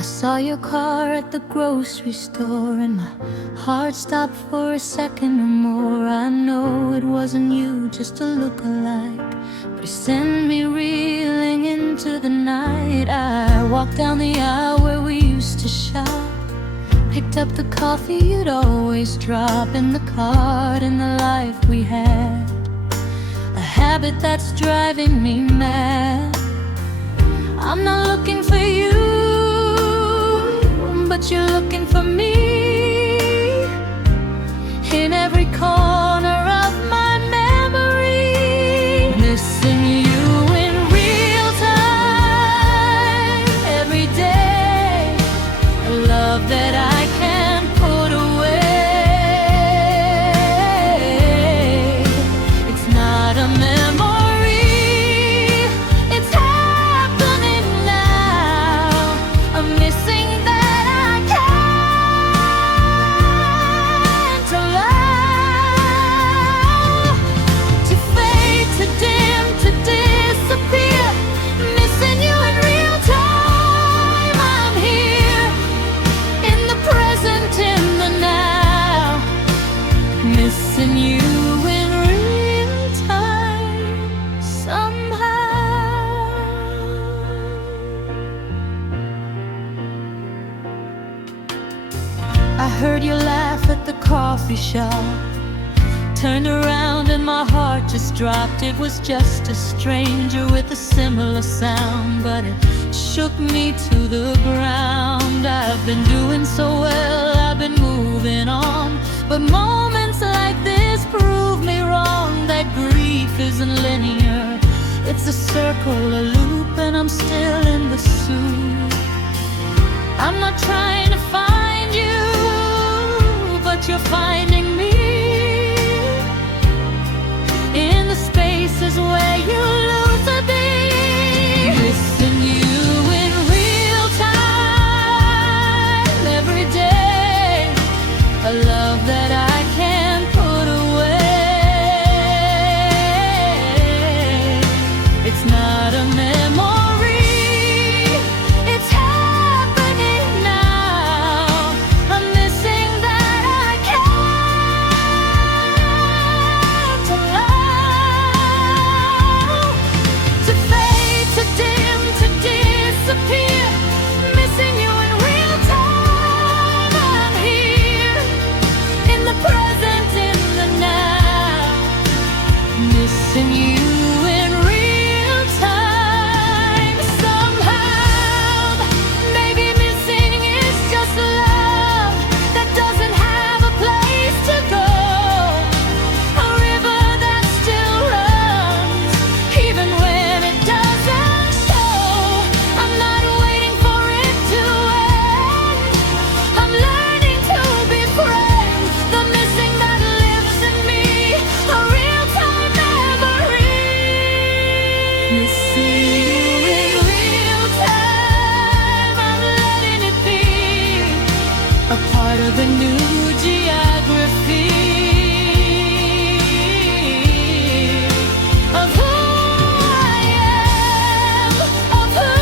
I saw your car at the grocery store and my heart stopped for a second or more. I know it wasn't you, just a look-alike, but it sent me reeling into the night. I walked down the aisle where we used to shop, picked up the coffee you'd always drop in the cart, in the life we had, a habit that's driving me mad. I'm not looking for you, but you're looking for me. In every corner of my memory, missing you in real time. Every day, a love that I can't put away. It's not a memory, it's happening now. I'm missing that I can't allow to fade, to dim, to disappear. Missing you in real time. I'm here in the present, in the now. Missing you in real time somehow. I heard you laugh at the coffee shop, turned around and my heart just dropped. It was just a stranger with a similar sound, but it shook me to the ground. I've been doing so well, I've been moving on, but moments like this prove me wrong. That grief isn't linear, it's a circle, a loop, and I'm still in the soup. I'm not trying to find you, but you're finding me in the spaces where you lose to be. Missing you in real time. Every day, a love that I can't put away. It's not a memory, it's happening now. I'm missing that I can't allow to fade, to dim, to disappear. Missing you in real time. I'm here in the present, in the now. Missing you in real time somehow. Maybe missing is just love that doesn't have a place to go, a river that still runs even when it doesn't show. I'm not waiting for it to end, I'm learning to befriend the missing that lives in me, a real-time memory. Missing you in real time, I'm letting it be a part of a new geography of who I am, of who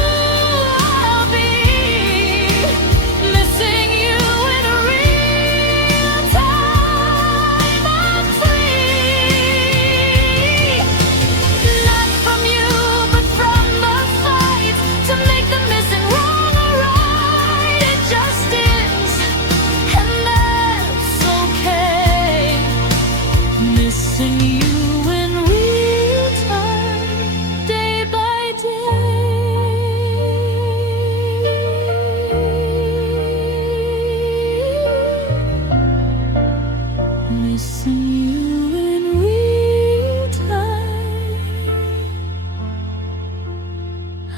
I'll be. Missing you in real time. I'm free, not from you, but from the fight to make the missing wrong right. It just is, and that's okay. Missing you in real time, day by day. Missing you in real time.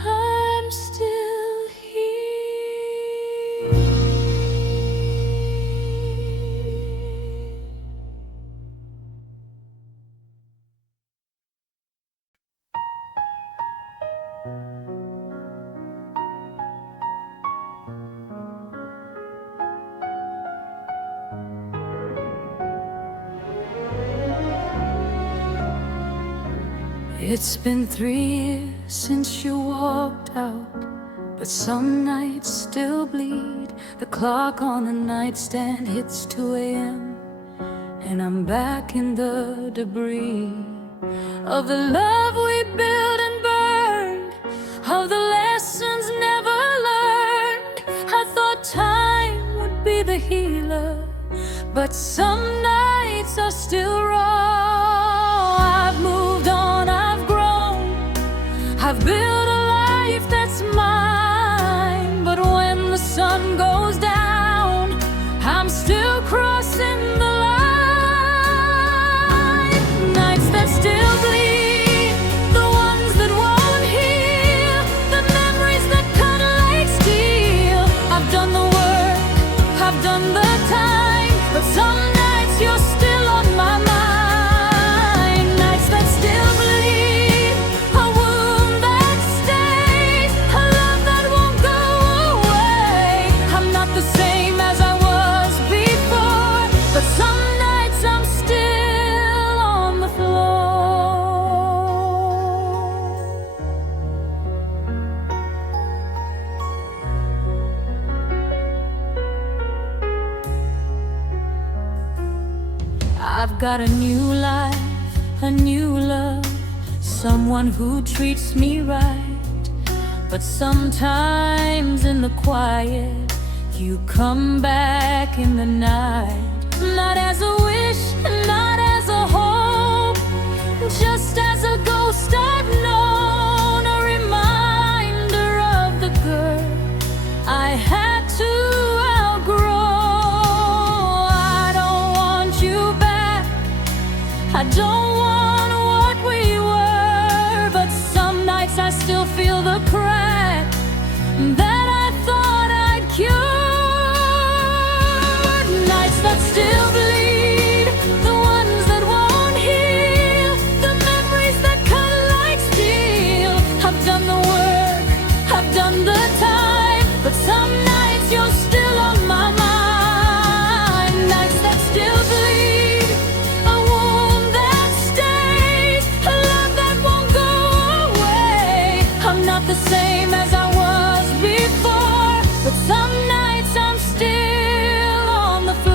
I'm still here. It's been 3 years since you walked out, But some nights still bleed. The clock on the nightstand hits 2 a.m. and I'm back in the debris of the love we built and burned, of the lessons never learned. I thought time would be the healer, but some nights are still raw. I've moved on, I've grown, I've built a life that's mine. But when the sun goes down, I'm still crossing the line. Nights that still bleed, the ones that won't heal, the memories that cut like steel. I've done the work, I've done the time, but some nights you're still on my mind. Nights that still bleed, a wound that stays, a love that won't go away. I'm not the same as I was before, but some nights I'm still on the floor. I've got a new life, a new love, someone who treats me right. But sometimes in the quiet, you come back in the night. Not as a wish, not as a hope, just as a ghost I've known, a reminder of the girl I had to outgrow. I don't want you back, I don't want what we were, but some nights I still feel the crack that I thought I'd cured. Nights that still bleed, the ones that won't heal, the memories that cut like steel. I've done the work, I've done the time, but some nights you're still on my mind. Nights that still bleed, a wound that stays, a love that won't go away. I'm not the same as I was before, but some nights I'm still on the floor.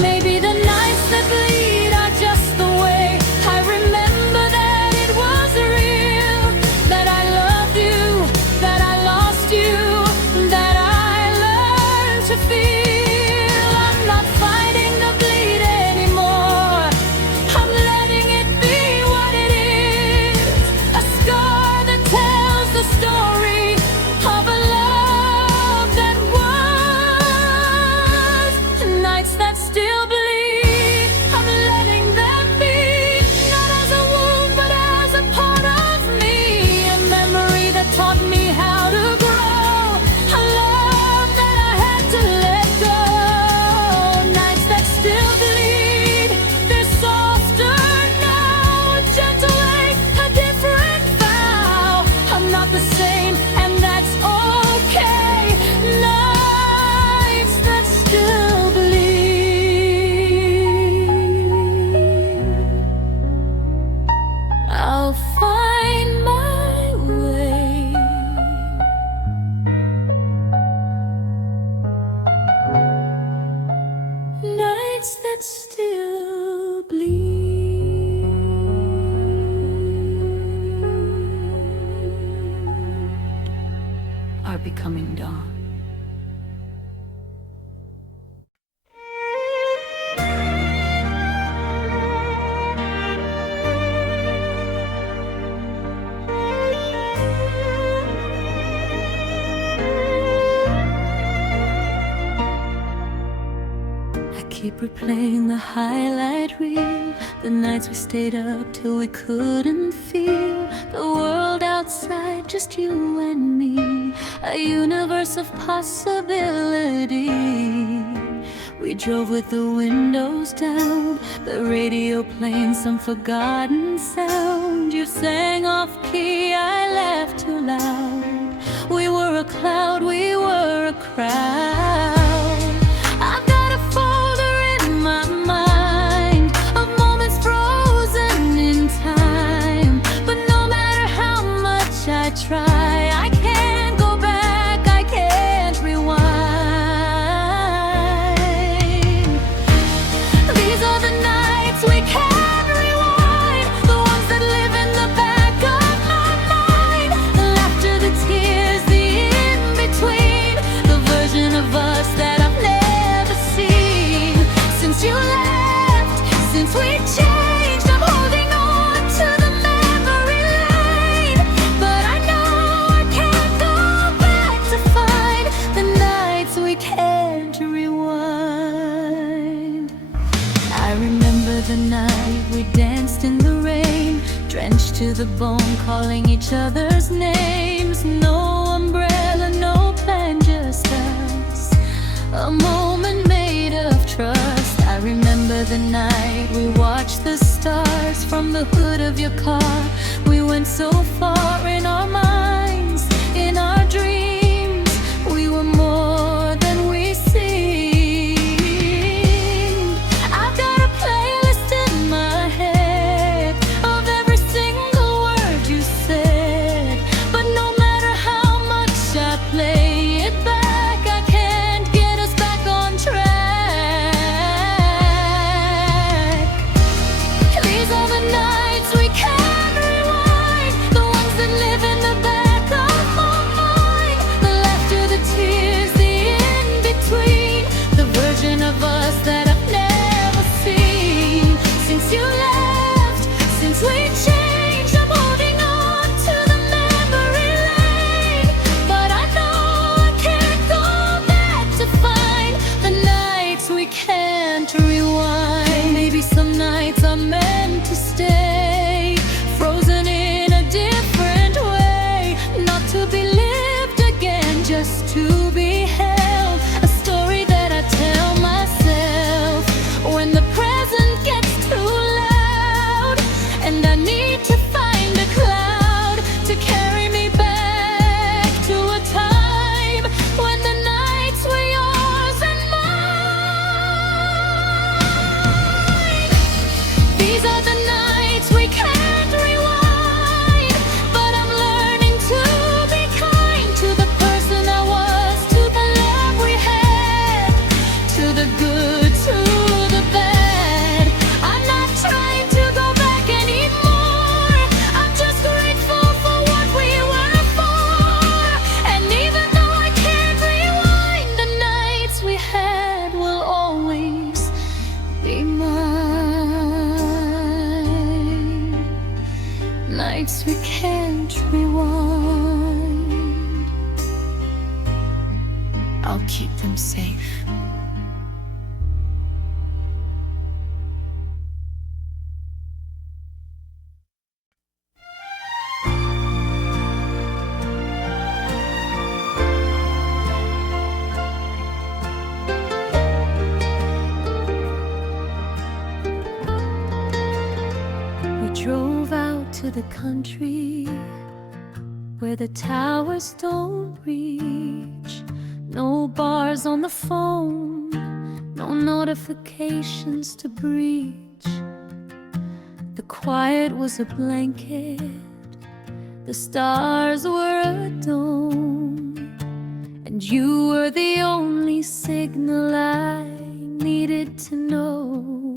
Maybe the nights that bleed are just the way I remember that it was real, that I loved you, that I lost you, that I learned to feel. I'm not fighting the bleed anymore, I'm letting it be what it is, a scar that tells the story of a love that was. Nights that still bleed, I'm letting them be, not as a wound but as a part of me, a memory that taught me how to grow, a love that I had to let go. Nights that still bleed, they're softer now, a gentle ache, a different vow. I'm not the same, and that's okay. Nights that still bleed, I'll find my way. Nights that still bleed are becoming dawn. I keep replaying the highlight reel, the nights we stayed up till we couldn't feel the world outside, just you and me, a universe of possibility. We drove with the windows down, the radio playing some forgotten sound. You sang off key, I laughed too loud. We were a cloud, we were a crowd. I've got a folder in my mind of moments frozen in time, but no matter how much I try, I can't go back, I can't rewind. These are the nights we can't rewind, the ones that live in the back of my mind. The laughter, the tears, the in-between, the version of us that I've never seen. Since you left, since we changed, I'm holding on to the memory lane. But I know I can't go back to find the nights we can't rewind. I remember the night we danced in the rain, drenched to the bone, calling each other's names. No umbrella, no plan, just us, a moment made of trust. I remember the night we watched the stars from the hood of your car. We went so far in our minds, in our dreams. We were more than we seemed. I've got a playlist in my head of every single word you said, but no matter how much I play it back, I can't get us back on track. These are the nights we can't rewind, the ones that live in the back of my mind. The laughter, the tears, the in-between, the version of us that I've never seen. Since you left, since we changed, I'm holding on to the memory lane. But I know I can't go back to find the nights we can't rewind. Maybe some nights are meant to stay, frozen in a different way, not to be lived again, just to be held. A story that I tell myself when the present gets too loud, and I need to find a cloud to carry me back to a time when the nights were yours and mine. These are the nights we can't rewind, but I'm learning to be kind to the person I was, to the love we had, to the good, to the bad. I'm not trying to go back anymore, I'm just grateful for what we were for. And even though I can't rewind, the nights we had will always be mine. Nights we can't rewind, I'll keep them safe. We drove out to the country where the towers don't reach. No bars on the phone, no notifications to breach. The quiet was a blanket, the stars were a dome, and you were the only signal I needed to know.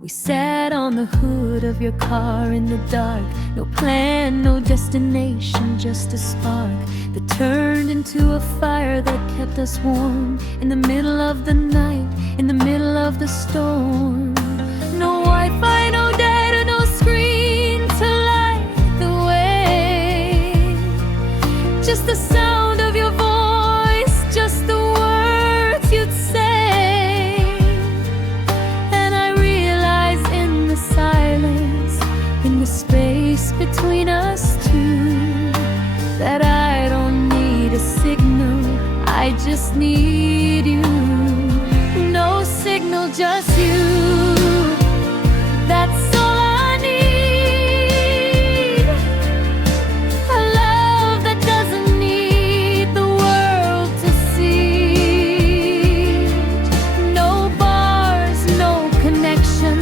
We sat on the hood of your car in the dark, no plan, no destination, just a spark that turned into a fire that kept us warm in the middle of the night, in the middle of the storm. No Wi-Fi, no data, no screen to light the way, just the sound of your voice, just the words you'd say. And I realized in the silence, in the space between us two, that I don't need a signal, I just need you. No signal, just you. That's all I need. A love that doesn't need the world to see. No bars, no connection,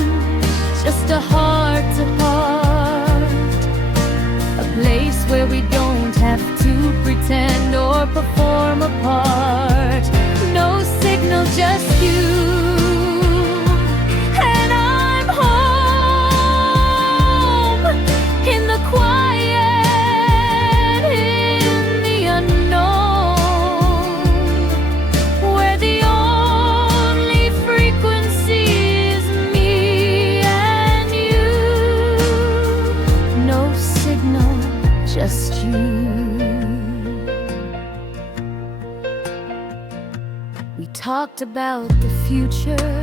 just a heart to heart. A place where we don't perform a part. No signal, just you. And I'm home in the quiet, in the unknown, where the only frequency is me and you. No signal, just you. We talked about the future,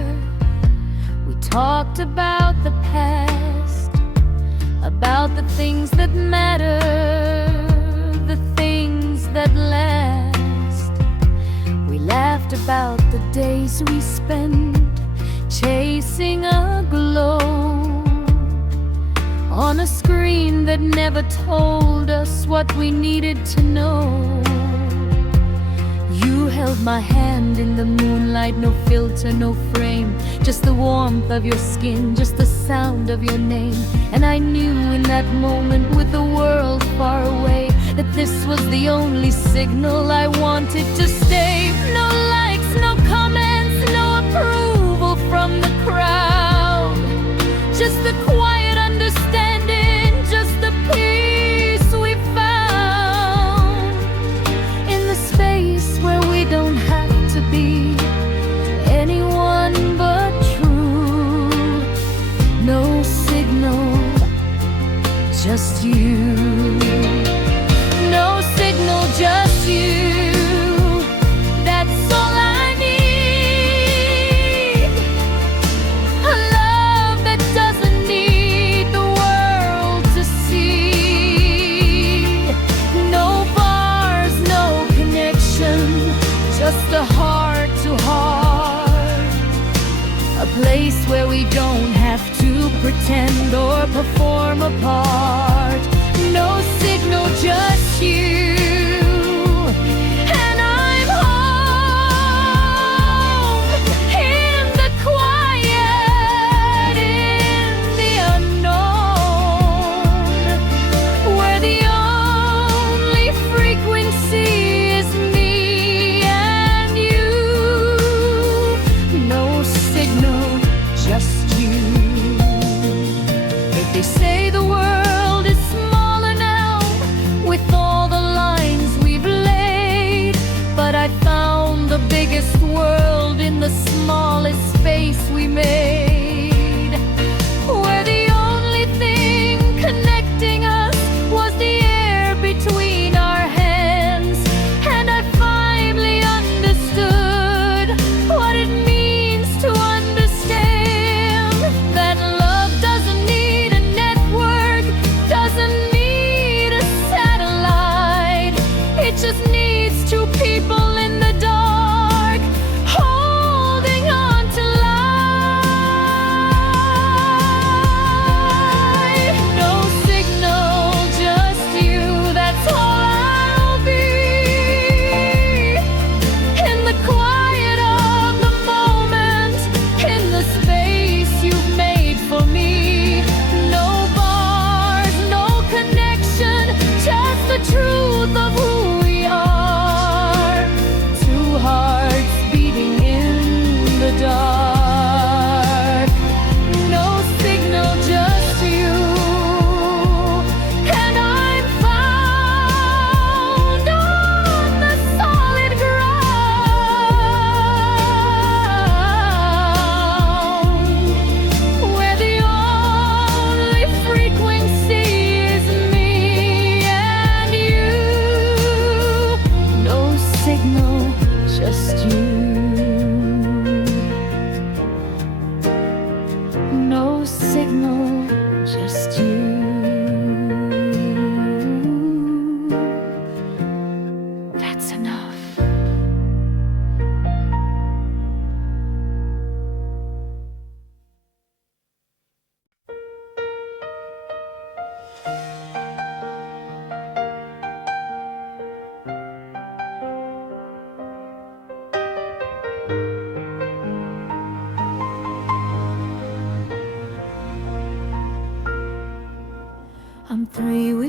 we talked about the past, about the things that matter, the things that last. We laughed about the days we spent chasing a glow on a screen that never told us what we needed to know. You held my hand in the moonlight, no filter, no frame, just the warmth of your skin, just the sound of your name. And I knew in that moment, with the world far away, that this was the only signal I wanted to stay. No likes, no comments, no approval from the crowd, just the quiet understanding, just the peace we found in the space where we don't have to be anyone but true. No signal, just you. No signal, just you. That's all I need. A love that doesn't need the world to see. No bars, no connection, just a heart to heart. A place where we don't have to pretend or perform a part. No signal, just you. And I'm home in the quiet, in the unknown, where the only frequency is me and you. No signal, just you. They say the world is smaller now, with all the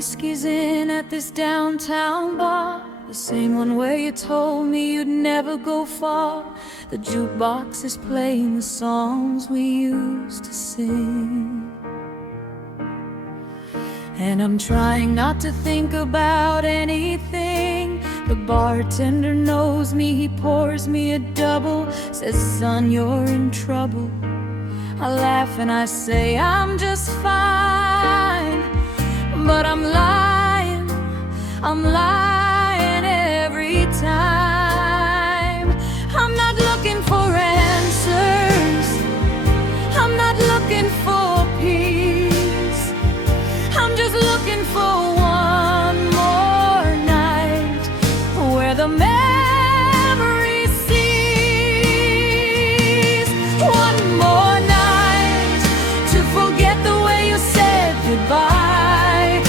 whiskey's in at this downtown bar, the same one where you told me you'd never go far. The jukebox is playing the songs we used to sing, and I'm trying not to think about anything. The bartender knows me, he pours me a double, says, "Son, you're in trouble." I laugh and I say I'm just fine, but I'm lying every time. I'm not looking for answers, I'm not looking for peace. I'm just looking for one more night where the memory cease. One more night to forget the way you said goodbye.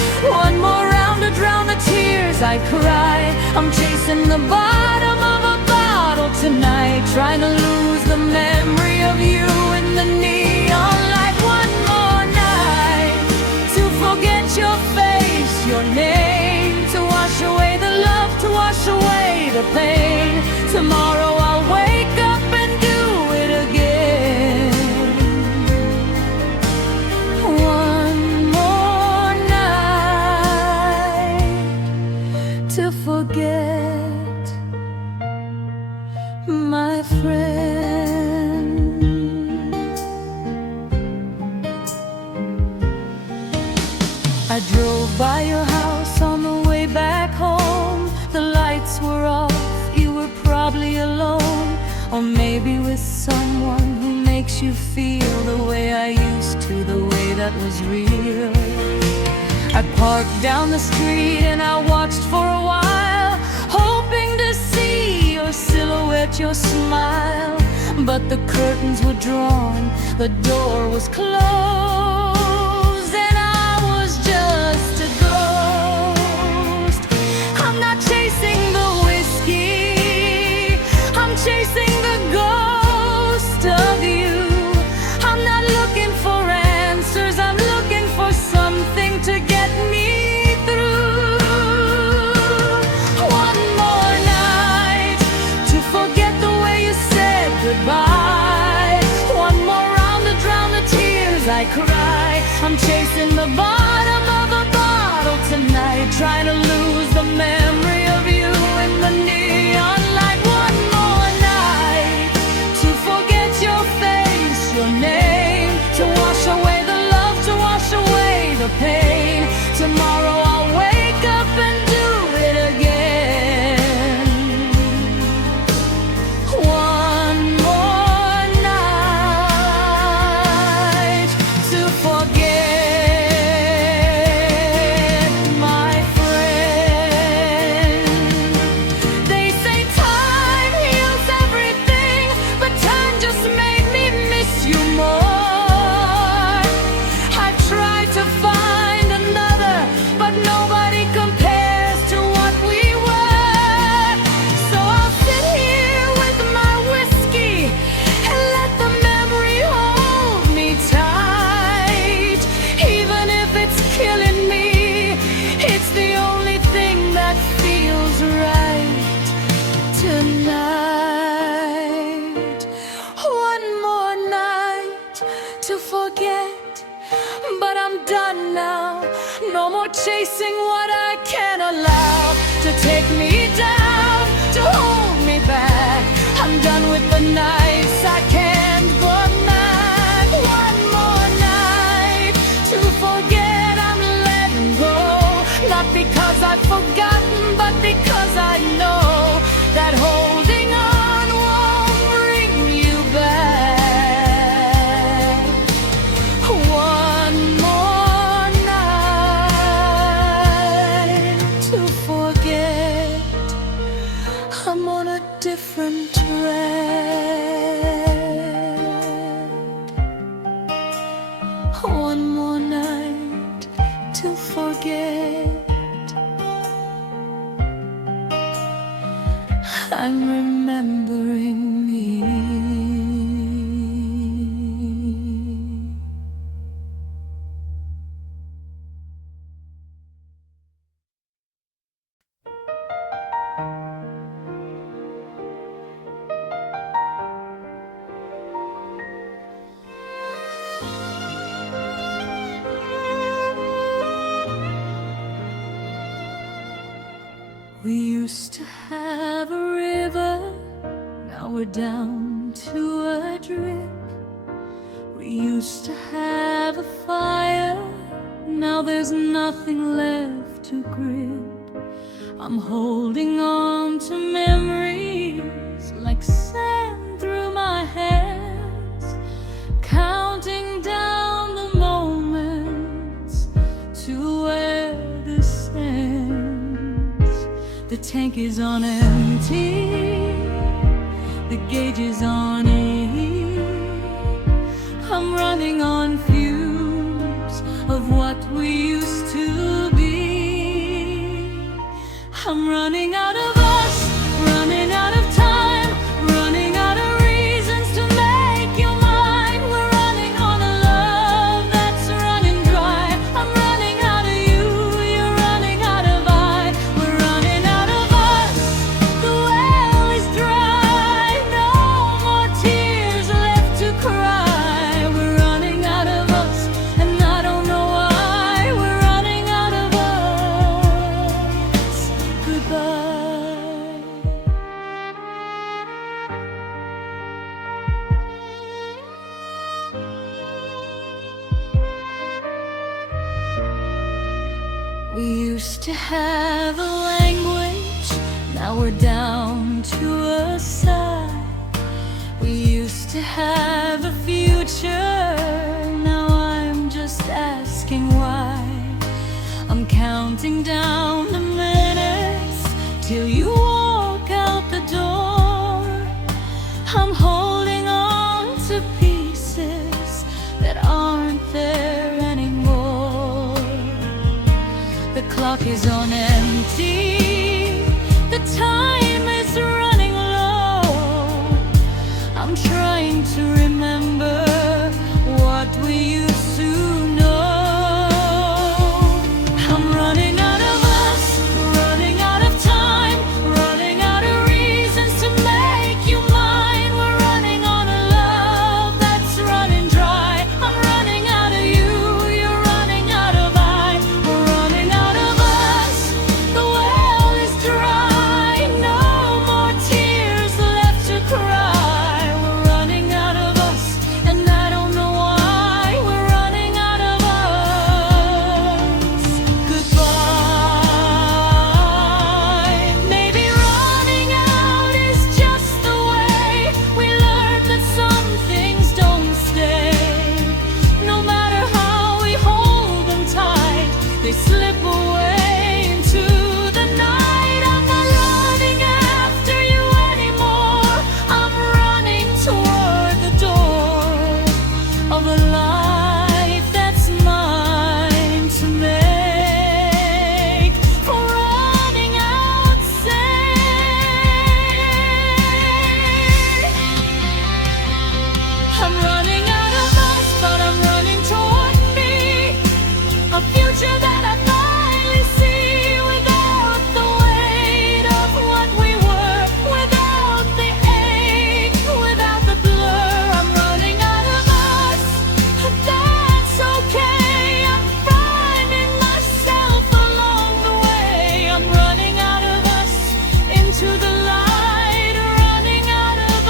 One more round to drown the tears I cry. I'm chasing the bottom of a bottle tonight, trying to lose the memory of you in the neon light. One more night to forget your face, your name, to wash away the love, to wash away the pain. Tomorrow I'll wake up and do it again. One more night to forget, my friend. I drove by your house on the way back home. The lights were off, you were probably alone, or maybe with someone who makes you feel the way I used to, the way that was real. I parked down the street and I watched for a while, hoping to see your silhouette, your smile. But the curtains were drawn, the door was closed, and I was just a ghost. I'm not chasing the whiskey, I'm chasing the ghost of you. I'm not looking for answers, I'm looking for something to get me through. One more night to forget the way you said goodbye. One more round to drown the tears I cry. I'm chasing the bottom of a bottle tonight, trying to lose the memory of you in the neon light. One more night to forget your face, your name, to wash away the love, to wash away the pain. Tomorrow I'll wake up and do it again. One more night to forget, my friend. They say time heals everything, but time just made me miss you more. I tried to find another, but nobody compares to what we were. So I'll sit here with my whiskey and let the memory hold me tight. Even if it's killing me, it's the only thing that feels right tonight. One more night to forget, but I'm done now. No more chasing what I can't allow to take me down, to hold me back. I'm done with the nights I can't go back. One more night to forget, I'm letting go. Not because I've forgotten, but because I know that holding on won't bring you back. One more night to forget, I'm on a different track. One more night to forget, I'm remembering me. We used to have a river, now we're down to a drip. We used to have a fire, now there's nothing left to grip. I'm holding on to memories like sand through my hands, counting down the moments to where this ends. The tank is on empty, the gauge is on E. I'm running on fumes of what we used to be. I'm running out of us, running out of time, running out of reasons to make you mine. We're running on a love that's running dry. I'm running out of you, you're running out of I. We're running out of us, the well is dry. No more tears left to cry. We're running out of us, and I don't know why. We're running out of us. Goodbye. We used to have a language, now we're down to a sigh. We used to have a future, now I'm just asking why. I'm counting down the minutes till you walk out the door. I'm holding on to pieces that aren't there anymore. The clock is on empty, the time is running low. I'm trying to remember what we used to know. I'm running out of us, running out of time, running out of reasons to make you mine. We're running on a love that's running dry. I'm running out of you, you're running out of I. We're running out of us, the well is dry. No more tears left to cry. We're running out of us, and I don't know why. We're running out of us. Goodbye. Maybe running out is just the way we learn that some things don't stay. No matter how we hold them tight, they slip away into the night. I'm not running after you anymore. I'm running toward the door of a life that's mine to make. Running out safe. I'm running out of us, but I'm running toward me. A future that I finally see, without the weight of what we were, without the ache, without the blur. I'm running out of us, but that's okay. I'm finding myself along the way. I'm running out of us into the light, running out of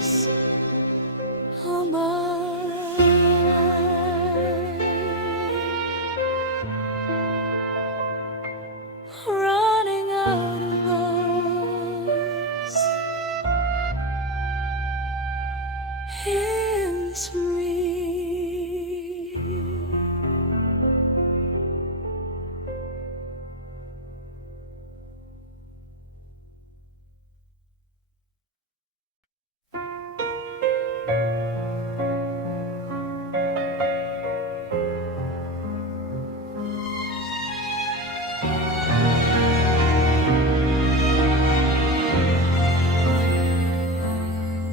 us. Oh my. Running out of us. It's me.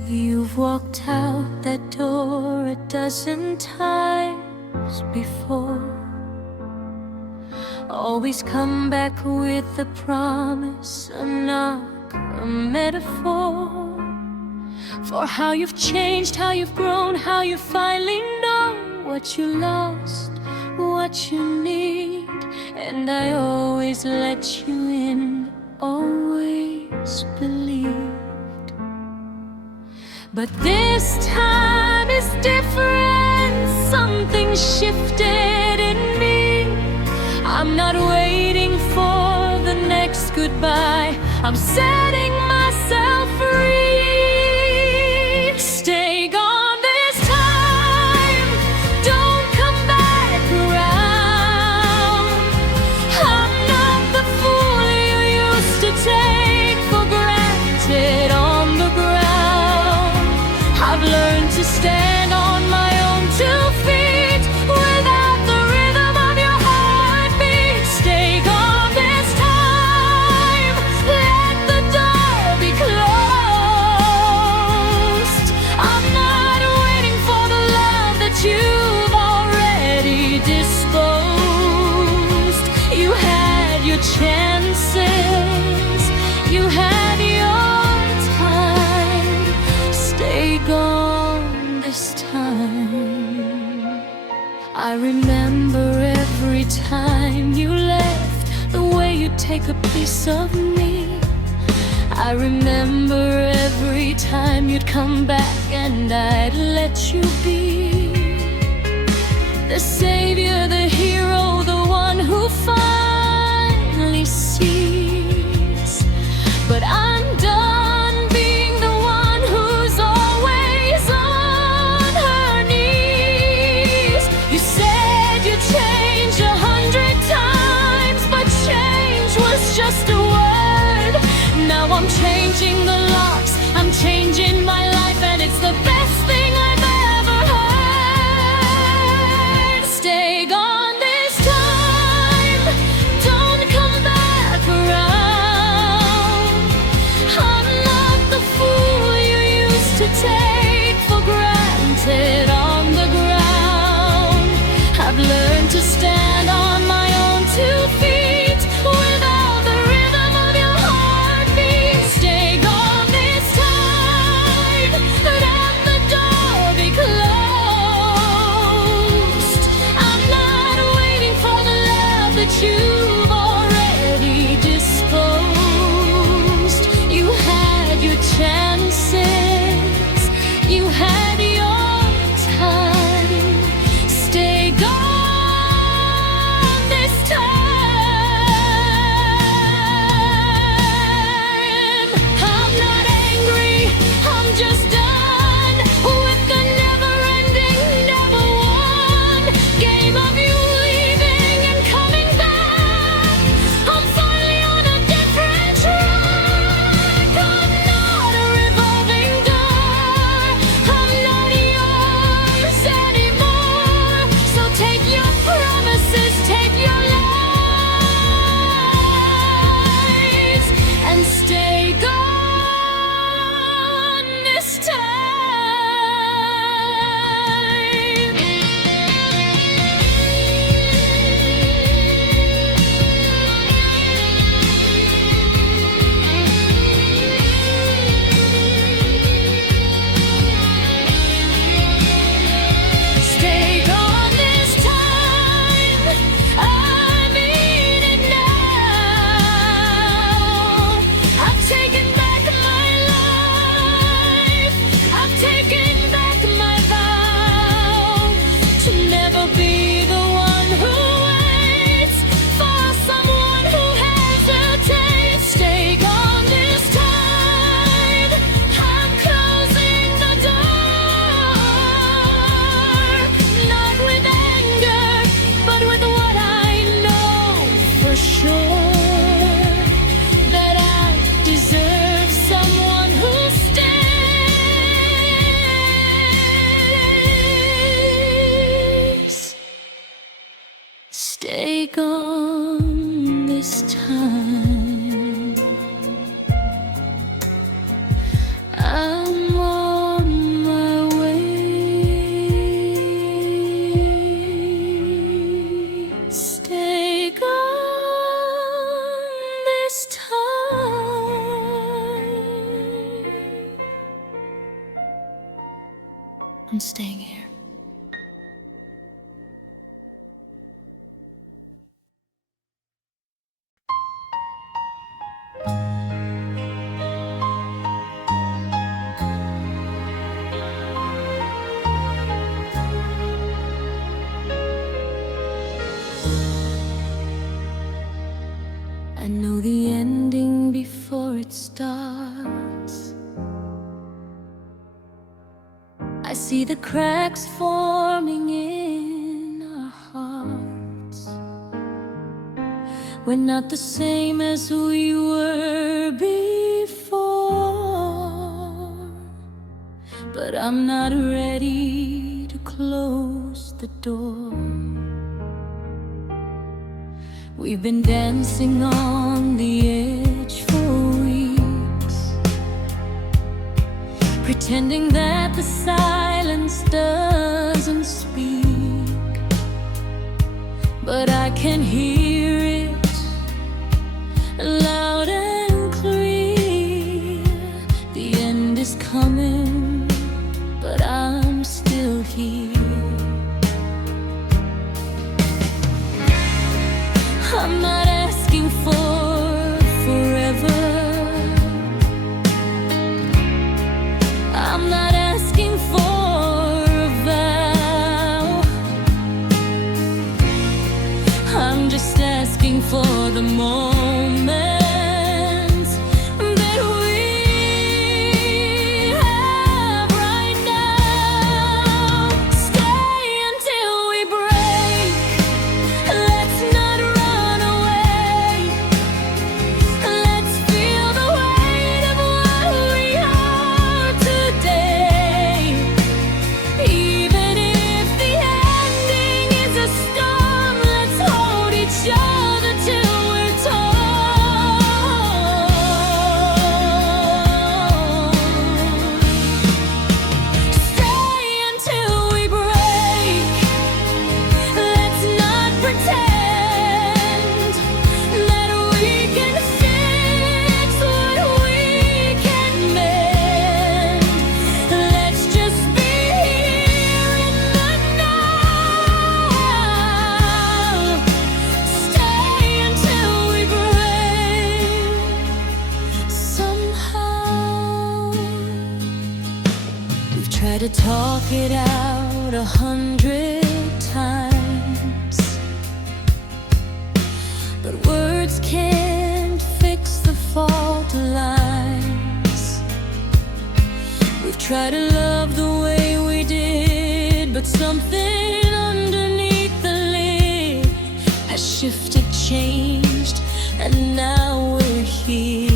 You've walked out that door a dozen times before. Always come back with a promise, a knock, a metaphor. For how you've changed, how you've grown, how you finally know what you lost, what you need. and I always let you in, always believed. But this time is different, something shifted in me. I'm not waiting for the next goodbye, I'm setting myself free. Stay gone this time, don't come back around. I'm not the fool you used to take for granted on the ground. I've learned to stand on my own 2 feet without the rhythm of your heartbeat. Stay gone this time, let the door be closed. I'm not waiting for the love that you've already disposed. You had your chances, you had your time. Stay gone this time. I remember every time you left, the way you'd take a piece of me. I remember every time you'd come back and I'd let you be the savior, the hero, the one who finally sees. But I'm done being the one who's always on her knees. You said you'd change 100 times, but change was just a word. Now I'm changing the locks, I'm changing my life, and it's the best thing I've ever heard. Stay gone this time, don't come back around. I'm not the fool you used to take for granted on the ground. I've learned to stand on my own 2 feet without the rhythm of your heartbeat. Stay gone this time, let the door be closed. I'm not waiting for the love that you've already disposed. You had your chances, you had your time. Stay gone this time. I'm not angry, I'm just done with the never-ending, never-won game of you leaving and coming back. I'm finally on a different track. I'm not a revolving door, I'm not yours anymore. So take your promises, take your lies, and stay gone this time. Stay gone this time, I mean it now. I've taken back my life, I've taken back my vow to never be the one who waits for someone who hesitates. Stay gone this time, I'm closing the door. Not with anger, but with what I know for sure, that I deserve someone who stays. Stay gone this time. I'm on my way. Stay gone this time. I'm staying here. I know the ending before it starts. I see the cracks forming in our hearts. We're not the same as we were before, but I'm not ready to close the door. We've been dancing on the edge for weeks, pretending that the silence doesn't speak, but I can hear it loud and clear. The end is coming, but I'm still here. I'm not asking for forever. I'm not asking for a vow. I'm just asking for the moments that we have right now. Stay until we break. Let's not run away. Let's feel the weight of what we are today. Even if the ending is a storm, let's hold each other till we're torn. Stay until we break. Let's not pretend that we can fix what we can mend. Let's just be here in the now. Stay until we break. Somehow we've tried to talk it out 100 times, but words can't fix the fault lines. We've tried to love the way we did, but something underneath the lid has shifted, changed, and now we're here.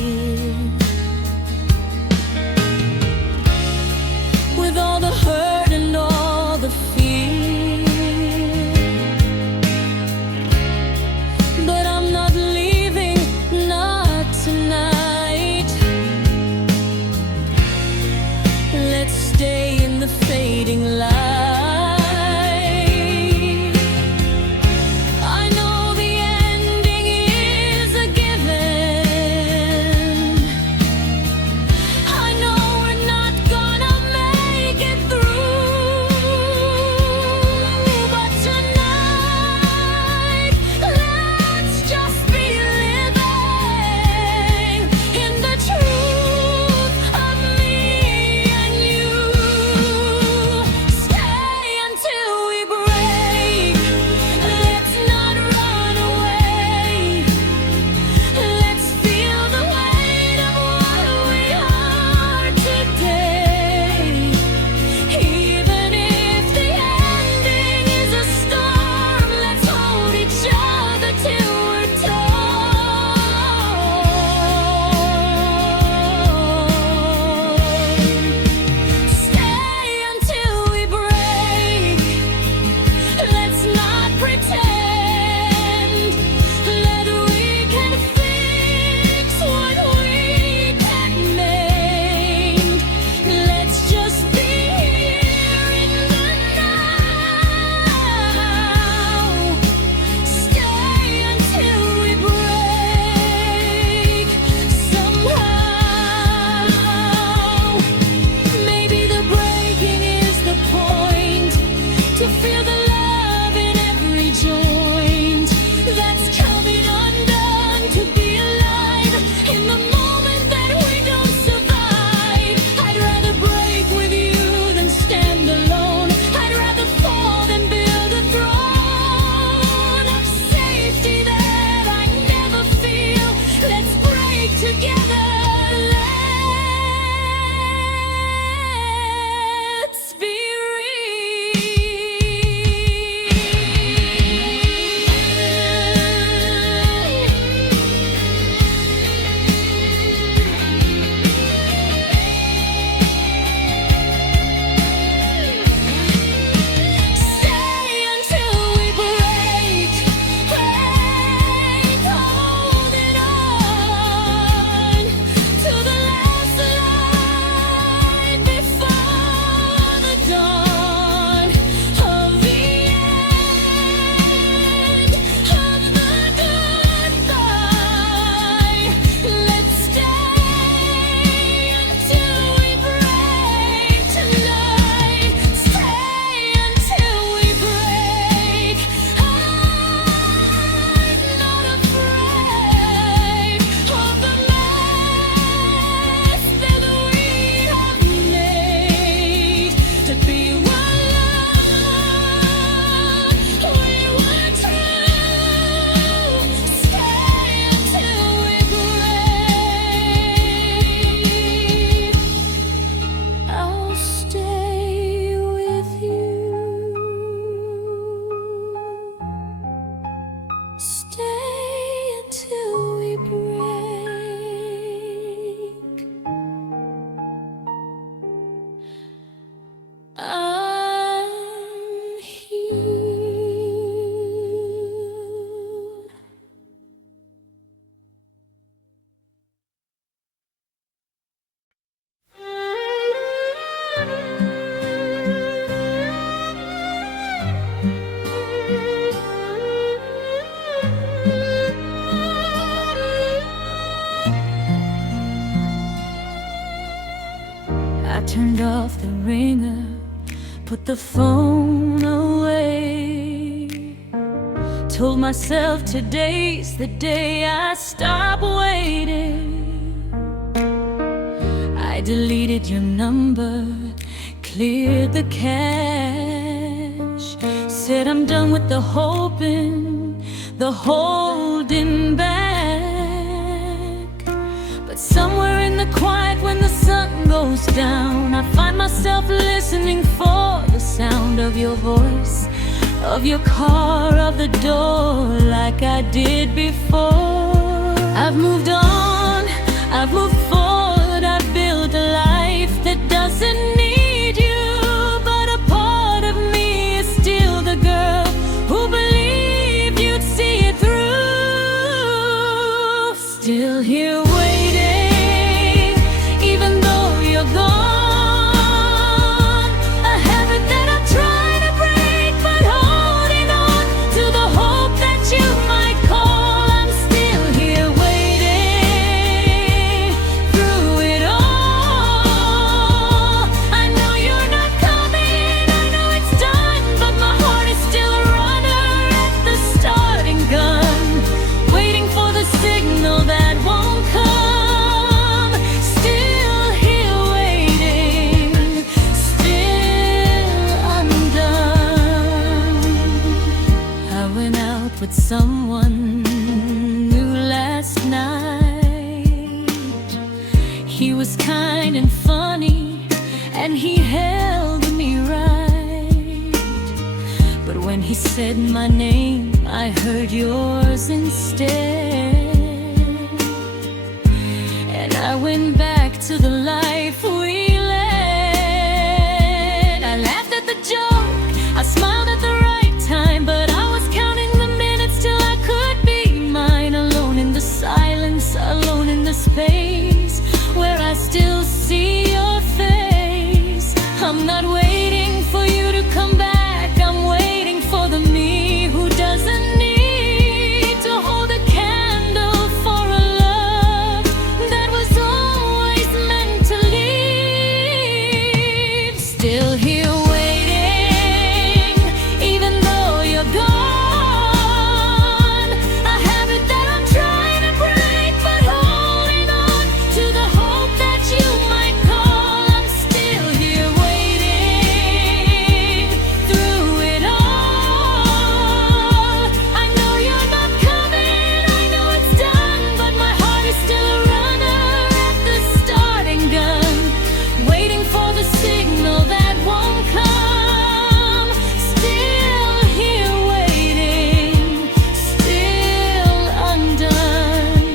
With all the hurt and all the fear, but I'm not leaving, not tonight. Let's stay in the fading light. I know the ending is a given, turned off the ringer, put the phone away. Told myself today's the day I stop waiting. I deleted your number, cleared the cache. Said I'm done with the hoping, the holding back. But somewhere in the quiet when the sun goes down, I find myself listening for the sound of your voice, of your car, of the door, like I did before. I've moved on, I've moved forward, I've built a life that doesn't need you. But a part of me is still the girl who believed you'd see it through. Still here waiting, even though you're gone. A habit that I'm trying to break, but holding on to the hope that you might call. I'm still here waiting through it all. I know you're not coming, I know it's done, but my heart is still a runner at the starting gun, waiting for the signal that won't come. Still here waiting, still undone. I went out with someone new last night. He was kind and funny, and he held me right. But when he said my name, I heard yours instead. And I went back to the life we led. I laughed at the joke, I smiled at the right time, but I was counting the minutes till I could be mine. Alone in the silence, alone in the space where I still see your face. I'm not waiting for you to come back, I'm waiting for the me who doesn't need to hold a candle for a love that was always meant to leave. Still here waiting, even though you're gone. A habit that I'm trying to break, but holding on to the hope that you might call. I'm still here waiting through it all. I know you're not coming, I know it's done, but my heart is still a runner at the starting gun, waiting for the signal that won't come. Still here waiting, still undone.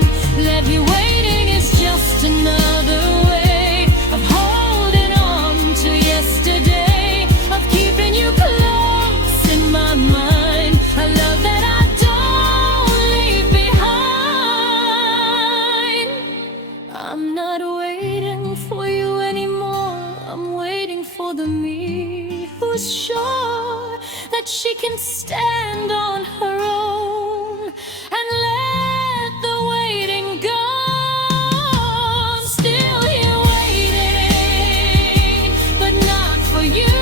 Levy waiting is just another way of holding on to yesterday, of keeping you close in my mind. A love that I don't leave behind. I'm not waiting for you anymore, I'm waiting for the me who's sure that she can stand on her own and let the waiting go. I'm still here waiting, but not for you.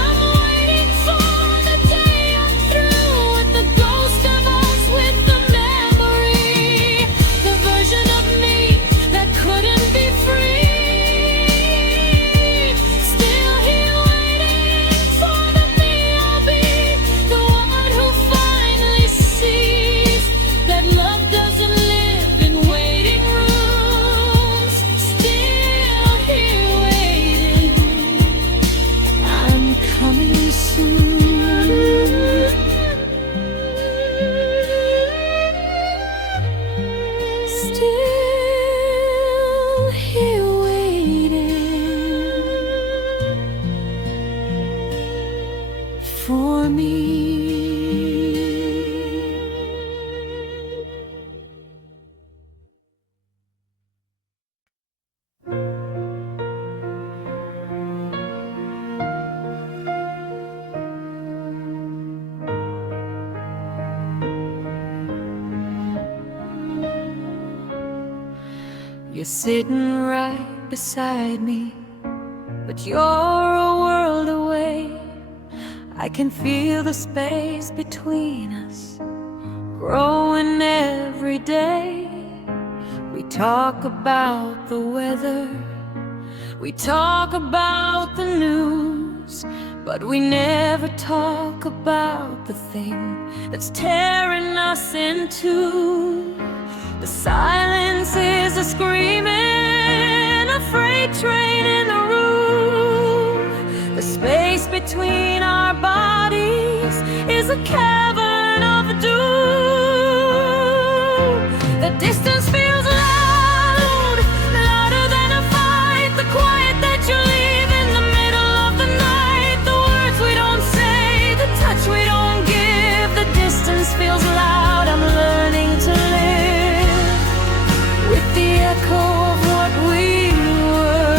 I'm waiting for the day I'm through with the ghost of us, with the memory, the version of me that couldn't be free. Still here waiting for the me I'll be You're sitting right beside me, but you're a world away. I can feel the space between us growing every day. We talk about the weather, we talk about the news, but we never talk about the thing that's tearing us in two. The silence is a screaming, a freight train in the room. The space between our bodies is a cavern of doom. The distance feels loud, louder than a fight. The quiet that you leave in the middle of the night. The words we don't say, the touch we don't give. The distance feels loud. I'm learning to live with the echo of what we were.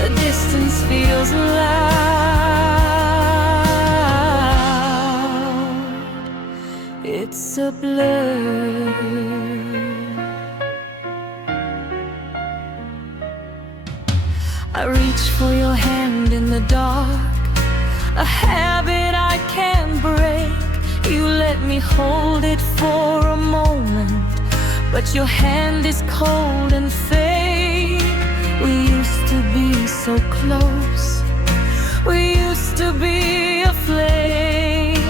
The distance feels loud. It's a blur. I reach for your hand in the dark, a habit I can't break. You let me hold it for a moment, but your hand is cold and fake. We used to be so close, we used to be a flame.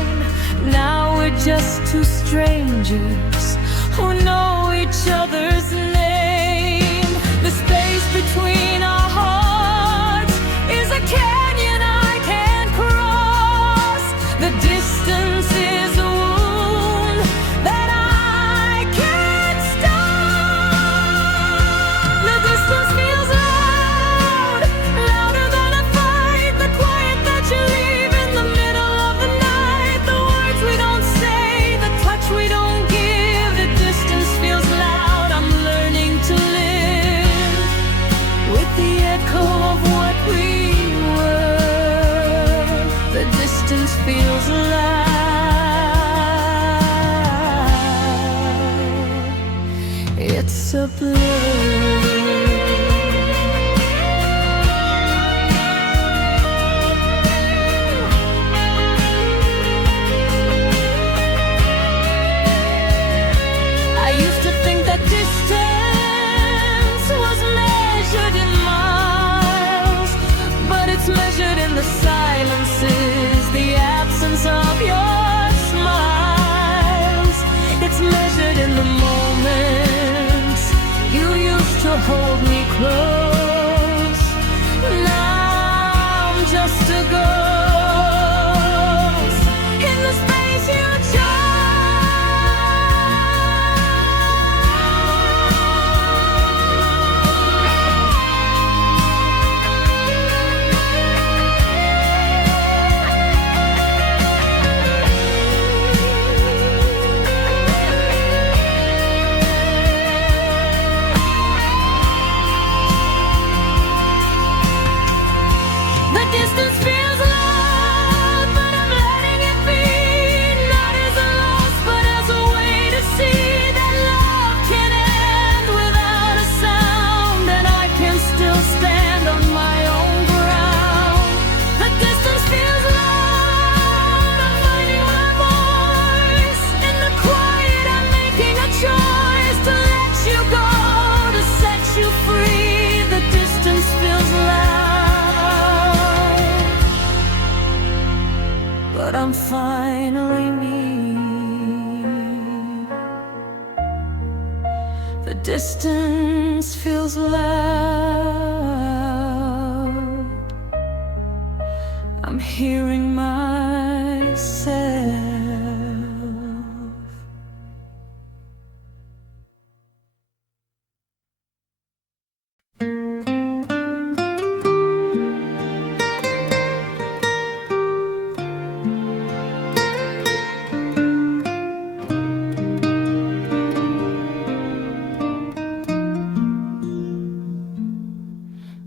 Now we're just two strangers who know each other's name. The space between our hearts is a canyon I can't cross. The distance is a wound that I can't stop. The distance feels loud, louder than a fight. The quiet that you leave in the middle of the night. The words we don't say, the touch we don't give. The distance feels loud. I'm learning to live with the echo of what we were. The distance feels loud. It's a blur. I used to think that distance was measured in miles, but it's measured in the silences, the absence of your smiles. It's measured in the moments you used to hold me close. Now I'm just a ghost in the space you chose. The distance feels loud, but I'm letting it be. Not as a loss, but as a way to see that love can end without a sound, and I can still stand on my own ground. The distance feels loud, I'm finding my voice. In the quiet, I'm making a choice to let you go, to set you free. The distance feels loud, but I'm finally me. The distance feels loud. I'm hearing myself.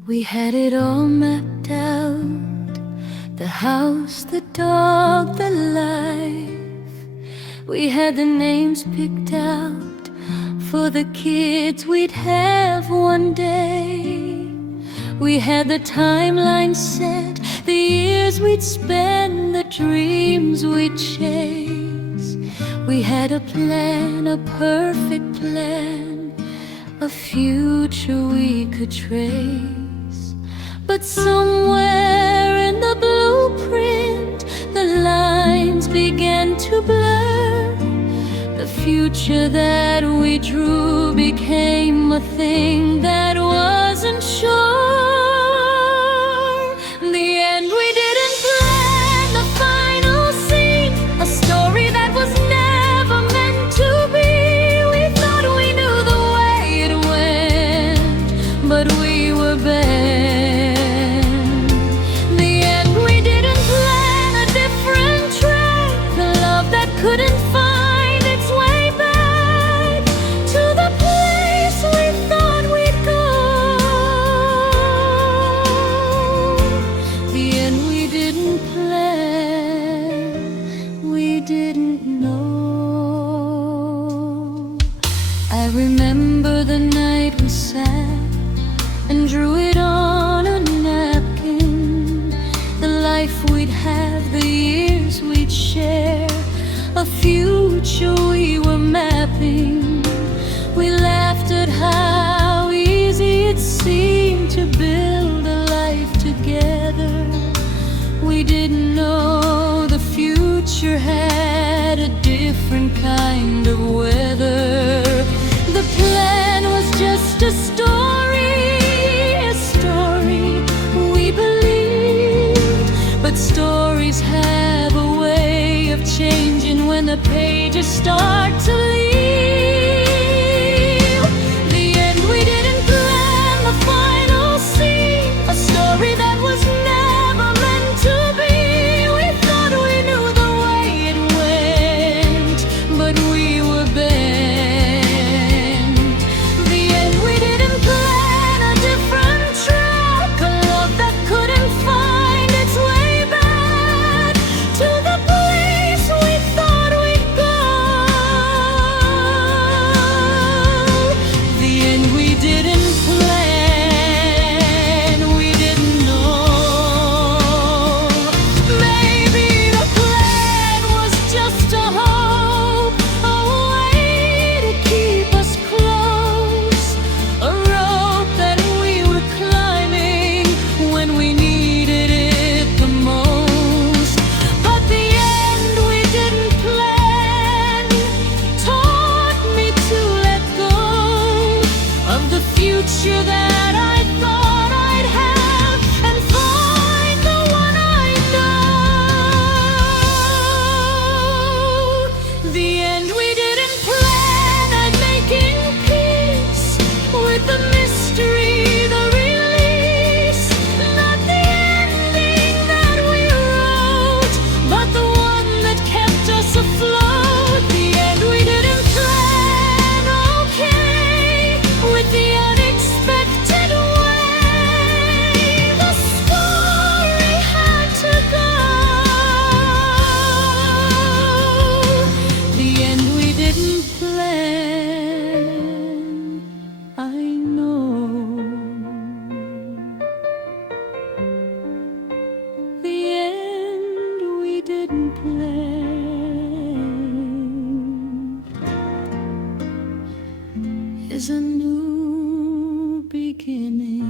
We had it all mapped out, the house, the dog, the life. We had the names picked out for the kids we'd have one day. We had the timeline set, the years we'd spend, the dreams we'd chase. We had a plan, a perfect plan, a future we could trace. But somewhere in the blueprint, the lines began to blur. The future that we drew became a thing that wasn't sure. In the end, we didn't plan the final scene, a story that was never meant to be. We thought we knew the way it went, but we were bent. In the end, we didn't plan a different track, the love that couldn't find its way back to the place we thought we'd go. The end, we didn't plan, we didn't know. I remember the night we sat and drew it on a napkin, the life we'd have, the years we'd share, a future we were mapping. We laughed at how easy it seemed to build a life together. We didn't know the future had a different kind of weather. The plan was just a story we believed. But stories have a way of changing when the pages start to leave. The end, we didn't plan the final scene, a story that was never meant to be. We thought we knew the way it went, but we were bent. The end, we didn't plan a different track, a love that couldn't find its way back to the place we thought we'd go. The end, we didn't plan, we didn't know. Maybe the plan was just a hope, a way to keep us close, a rope that we were climbing when we needed it the most. But the end, we didn't plan, taught me to let go of the future that I thought I'd have and find the one I know. The end, we didn't plan at making peace with the mystery, the release, not the ending that we wrote, but the one that kept us afloat. The end, we didn't plan okay with the unexpected way the story had to go. The end, we didn't plan, I know. The end, we didn't plan is a new beginning.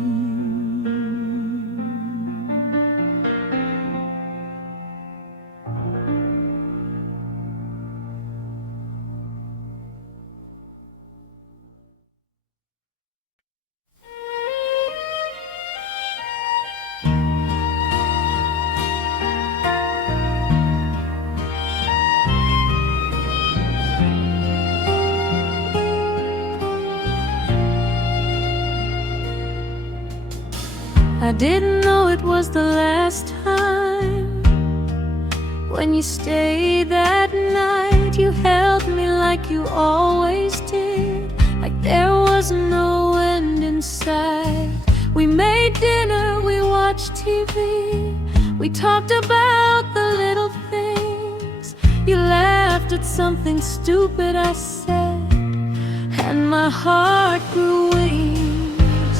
I didn't know it was the last time. When you stayed that night, you held me like you always did, like there was no end in sight. We made dinner, we watched TV, we talked about the little things. You laughed at something stupid I said, and my heart grew wings.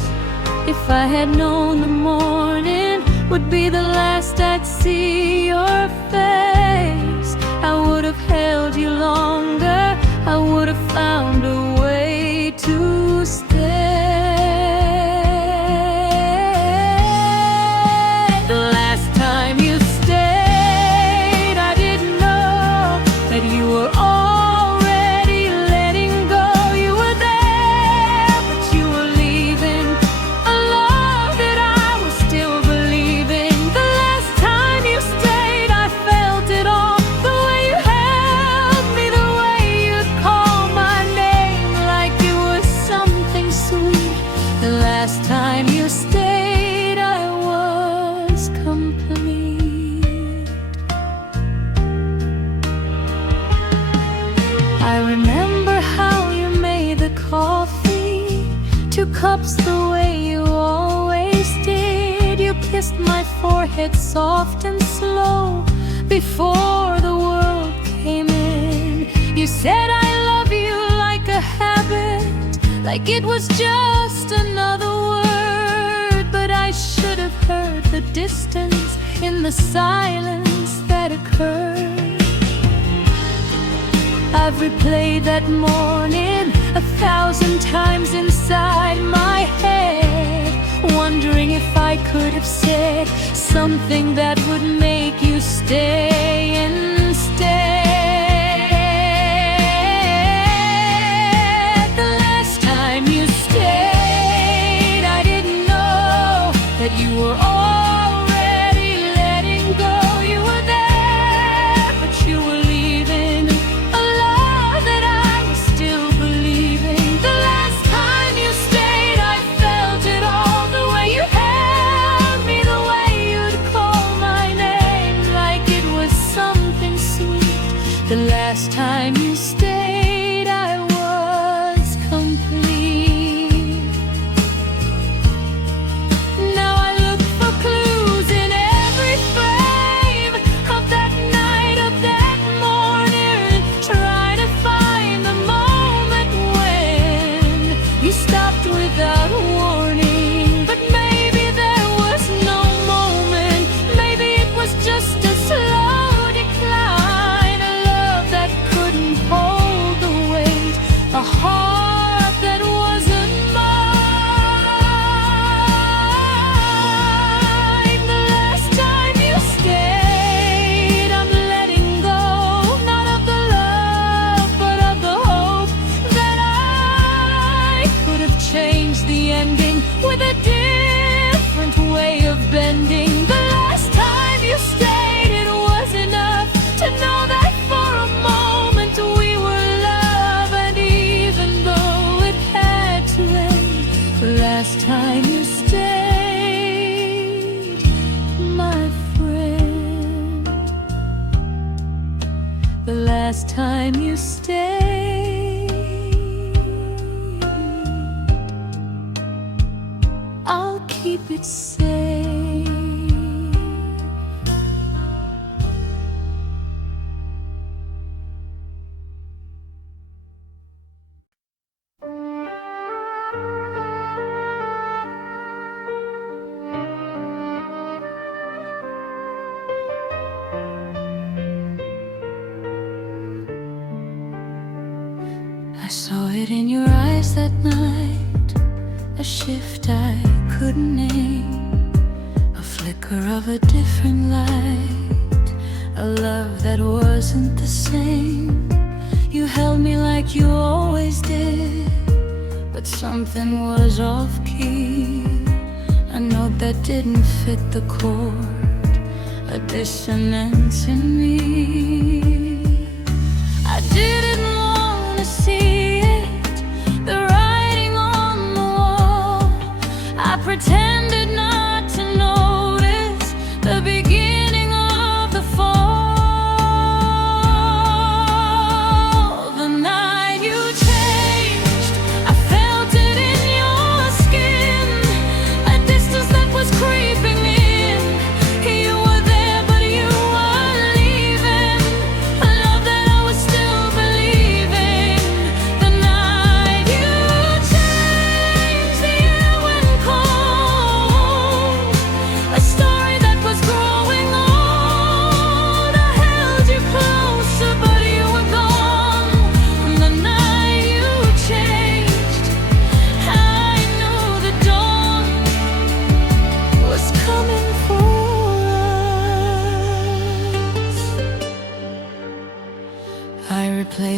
If I had known the morning would be the last I'd see your face, I would have held you longer, I would have found a way to stay. The last time you stayed, I didn't know that you were already letting go. You were there, but you were leaving a love that I was still believing. The last time you stayed, I felt it all. The way you held me, the way you'd call my name like it was something sweet. The last time you stayed, I was complete. I remember how you made the coffee, 2 cups the way you always did. You kissed my forehead soft and slow before the world came in. You said I love you like a habit, like it was just another word. But I should have heard the distance in the silence that occurred. I've replayed that morning 1,000 times inside my head, wondering if I could have said something that would make you stay instead. The last time you stayed, I didn't know that you were already letting go. You were there, but you were leaving a love that I was still believing. The last time you stayed, I felt it all. The way you held me, the way you'd call my name like it was something sweet. The last time you stayed, I was complete. Now I look for clues in every frame of that night, of that morning, try to find the moment when you stopped without warning. But maybe there was no moment, maybe it was just a slow decline, a love that couldn't hold the weight, a heart that wasn't mine. The last time you stayed, I'm letting go, not of the love, but of the hope that I could have changed the ending with a different way of bending. The last time you stayed, it was enough to know that for a moment we were love, and even though it had to end, the last time you stayed, my friend, the last time you stayed, I'll keep it safe. I saw it in your eyes that night, a shift I couldn't name, a flicker of a different light, a love that wasn't the same. You held me like you always did, but something was off key, a note that didn't fit the chord, a dissonance in me. I didn't want to see it, the writing on the wall. I pretended not to notice the beginning of the fall. The night you changed, I felt it in your skin, a distance that was creeping in. You were there, but you were leaving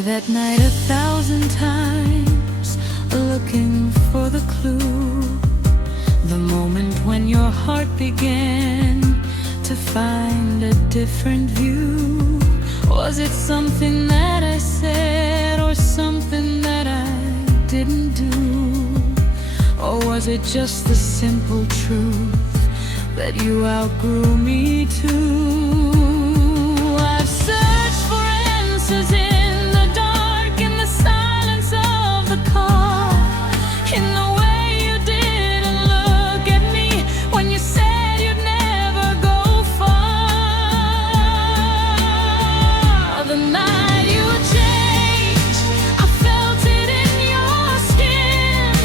that night 1,000 times, looking for the clue, the moment when your heart began to find a different view. Was it something that I said, or something that I didn't do? Or was it just the simple truth that you outgrew me too? I've searched for answers in the dark, in the silence of the car, in the way you didn't look at me when you said you'd never go far. The night you changed, I felt it in your skin,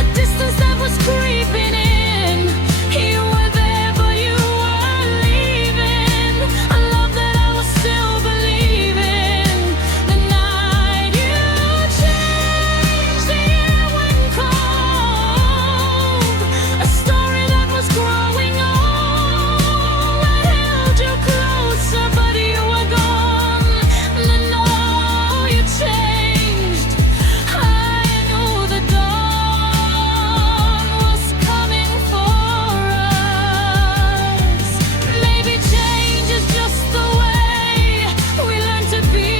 a distance that was creeping in. You were there, but you were leaving, a love that I was still believing. The night you changed, the air went cold, a story that was growing old. I held you closer, but you were gone. And all you changed, I knew the dawn was coming for us. Maybe change is just the way we learn to be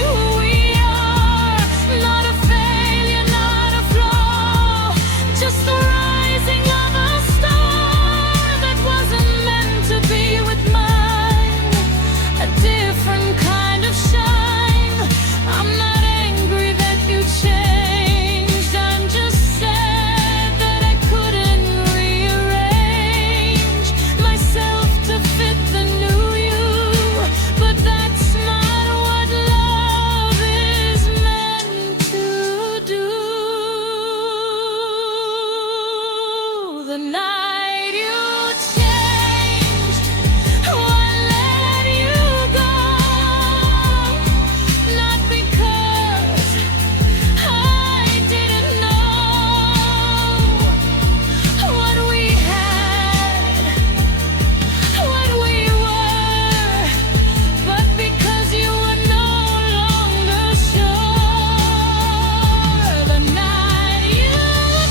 who we are. Not a failure, not a flaw, just the rising of a star that wasn't meant to be with mine. A different kind of shine. I'm not angry that you changed, I'm just sad that I couldn't rearrange myself to fit the new you. But that's not what love is meant to do. The night you changed, I let you go, not because I didn't know what we had, what we were, but because you were no longer sure. The night you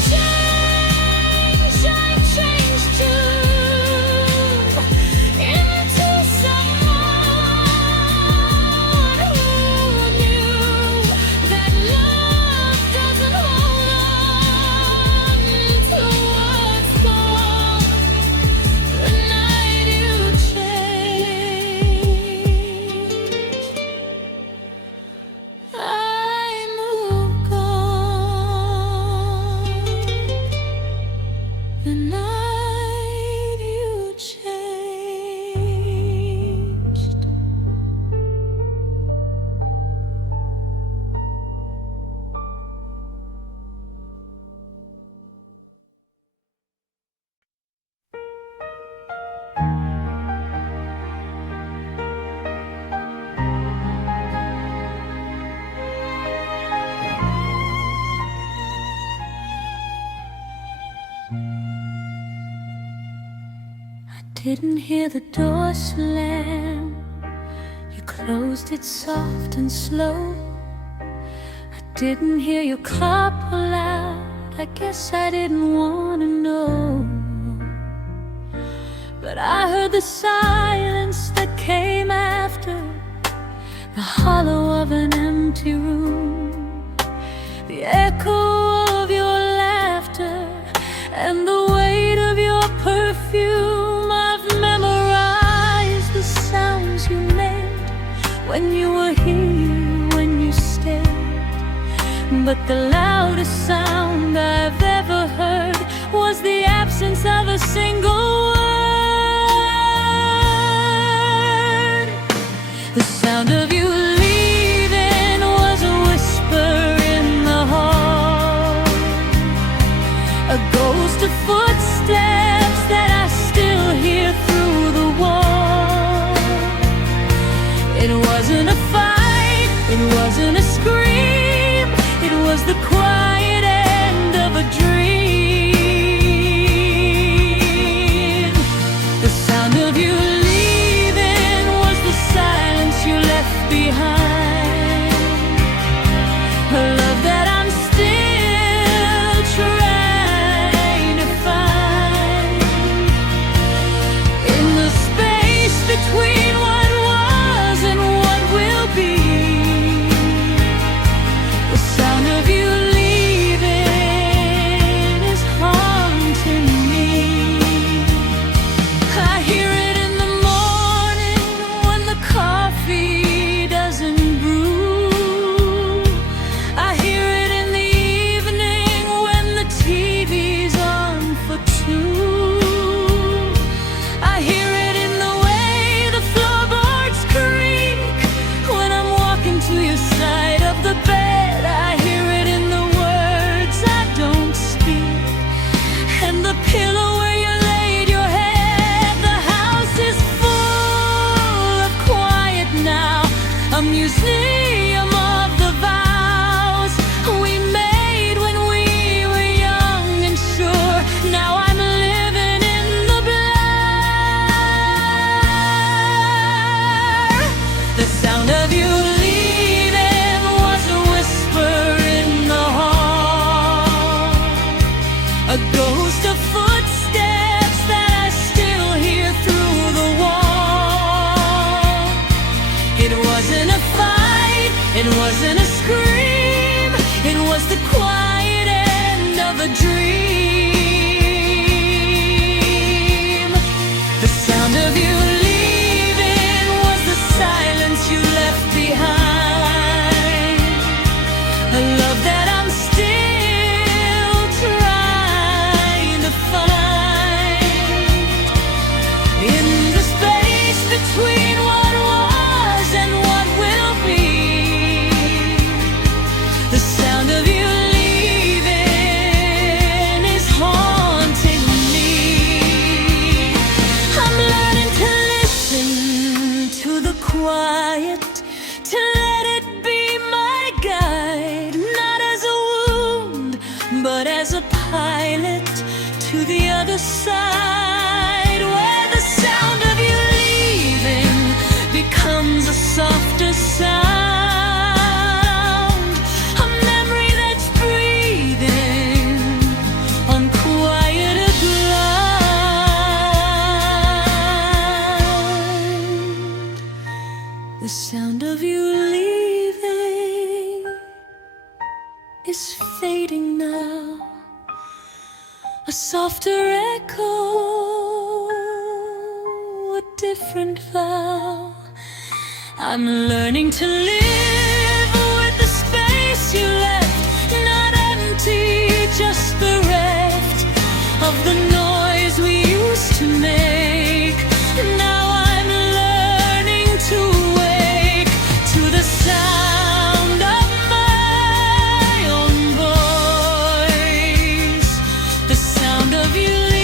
changed, I changed too, into someone who knew that love doesn't hold on to what's gone. The night you changed, I moved on. The night you changed. I didn't hear the door slam. You closed it soft and slow. I didn't hear your car pull out. I guess I didn't want to know. But I heard the silence that came after, the hollow of an empty room, the echo of your laughter, and the weight of your perfume. I've memorized the sounds you made when you were here, when you stayed. But the loudest sound I've ever heard was the absence of a single word. The sound of you leaving was a whisper in the hall, a ghost of footsteps that I still hear through the wall. It wasn't a fight, it wasn't a scream, it was the quiet end of a dream. as a pilot to the other side, where the sound of you leaving becomes a softer sound, a memory that's breathing on quieter ground. The sound of you leaving is fading now, a softer echo, a different vow. I'm learning to live with the space you left, not empty, just bereft of the noise we used to make. Now I'm learning to wake to the sound of my own voice, the sound of you leaving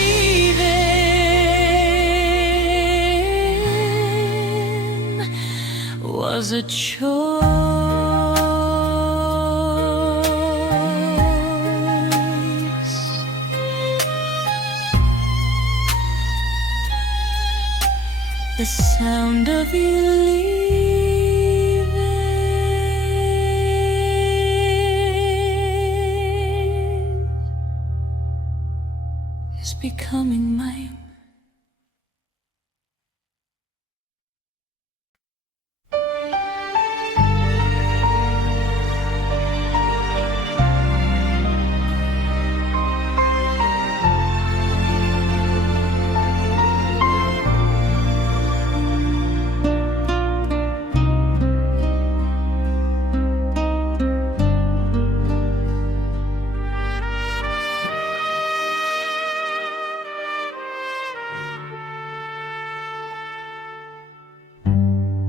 was a choice. The sound of you leaving is becoming mine.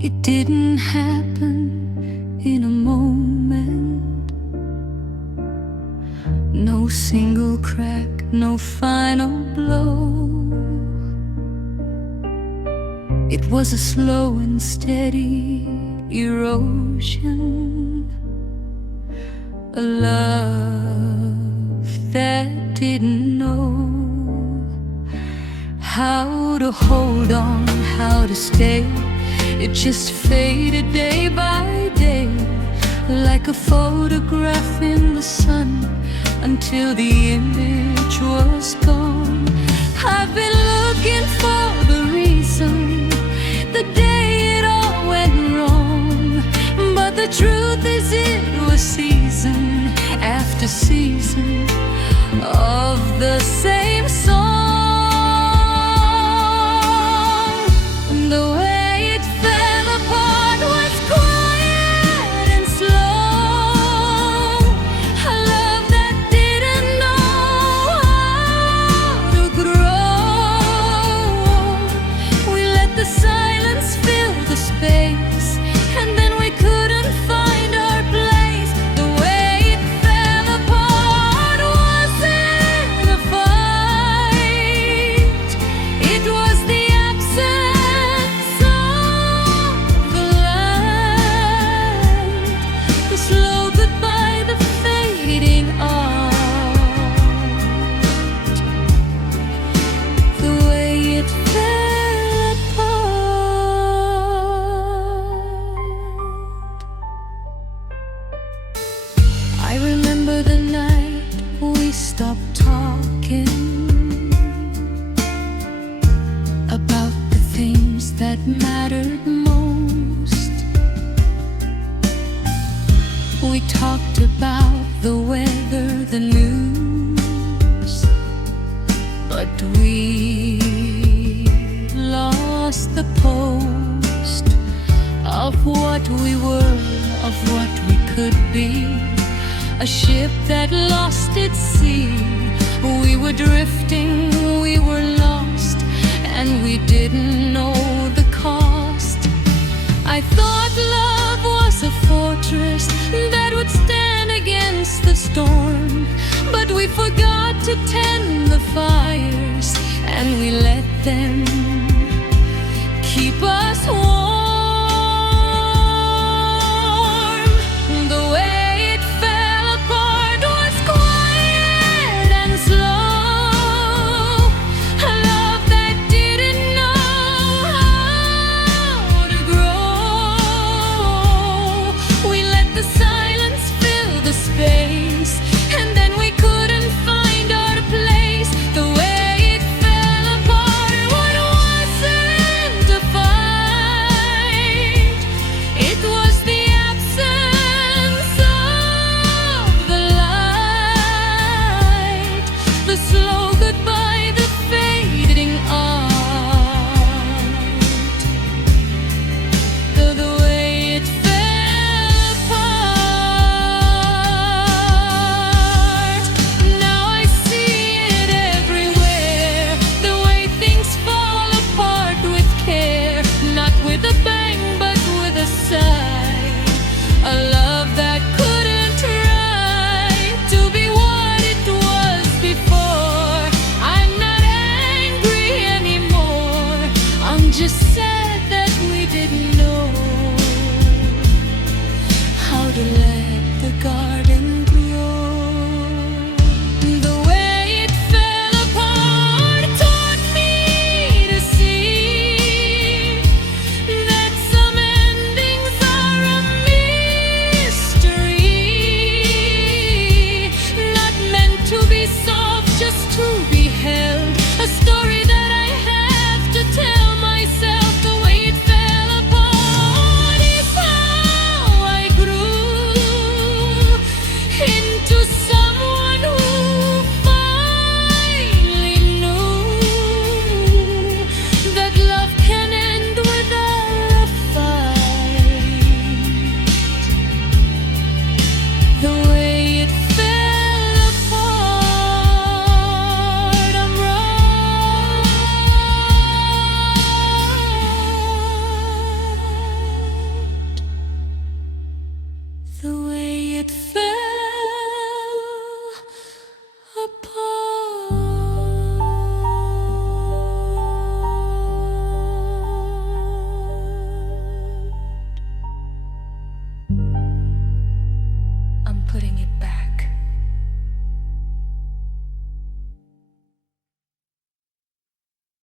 It didn't happen in a moment, no single crack, no final blow. It was a slow and steady erosion, a love that didn't know how to hold on, how to stay. It just faded day by day, like a photograph in the sun, until the image was gone. I've been looking for the reason, the day it all went wrong, but the truth is it was season after season of the same song. The way I remember the night we stopped talking about the things that mattered most. We talked about the weather, the news, but we lost the post of what we were, of what we could be. A ship that lost its sea. We were drifting, we were lost, and we didn't know the cost. I thought love was a fortress that would stand against the storm, but we forgot to tend the fires, and we let them keep us warm. The way it fell apart was quiet The